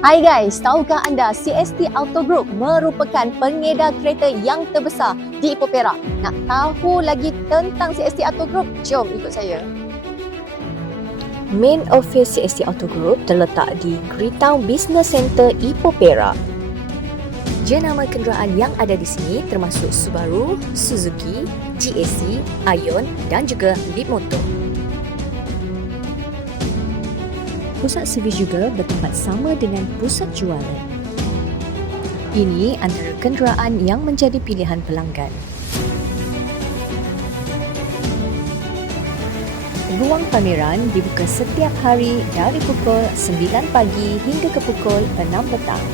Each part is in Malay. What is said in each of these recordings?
Hai guys, tahukah anda CST Auto Group merupakan pengedar kereta yang terbesar di Ipoh Perak? Nak tahu lagi tentang CST Auto Group? Jom ikut saya. Main office CST Auto Group terletak di Greetown Business Centre, Ipoh Perak. Jenama kenderaan yang ada di sini termasuk Subaru, Suzuki, GAC, Ion dan juga Leapmotor. Pusat servis juga bertempat sama dengan pusat jualan. Ini antara kenderaan yang menjadi pilihan pelanggan. Ruang pameran dibuka setiap hari dari pukul 9 pagi hingga ke pukul 6 petang.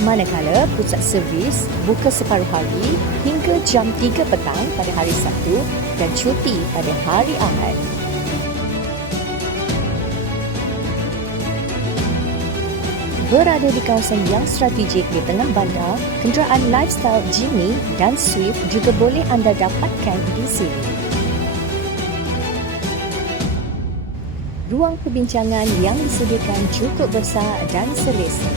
Manakala pusat servis buka separuh hari hingga jam 3 petang pada hari Sabtu dan cuti pada hari Ahad. Berada di kawasan yang strategik di tengah bandar, kenderaan lifestyle Jimny dan Swift juga boleh anda dapatkan di sini. Ruang perbincangan yang disediakan cukup besar dan selesa.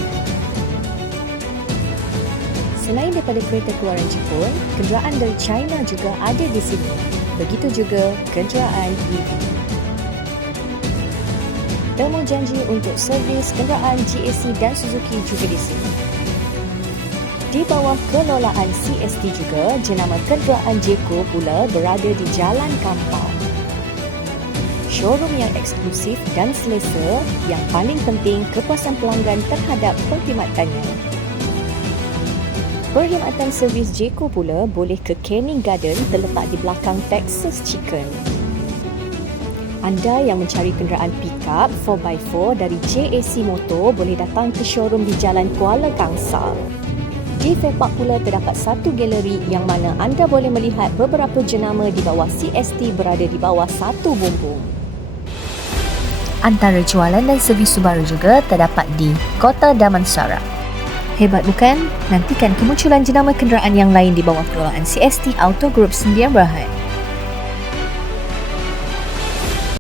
Selain daripada kereta keluaran Jepun, kenderaan dari China juga ada di sini. Begitu juga kenderaan EV. Temu janji untuk servis kenderaan GAC dan Suzuki juga di sini. Di bawah kelolaan CST juga, jenama kenderaan Jeko pula berada di Jalan Kampar. Showroom yang eksklusif dan selesa, yang paling penting kepuasan pelanggan terhadap perkhidmatannya. Perkhidmatan servis Jeko pula boleh ke Canning Garden terletak di belakang Texas Chicken. Anda yang mencari kenderaan pick-up 4x4 dari JAC Motor boleh datang ke showroom di Jalan Kuala Kangsar. Di Fairpark pula terdapat satu galeri yang mana anda boleh melihat beberapa jenama di bawah CST berada di bawah satu bumbung. Antara jualan dan servis Subaru juga terdapat di Kota Damansara. Hebat bukan? Nantikan kemunculan jenama kenderaan yang lain di bawah kelolaan CST Auto Group Sdn Bhd.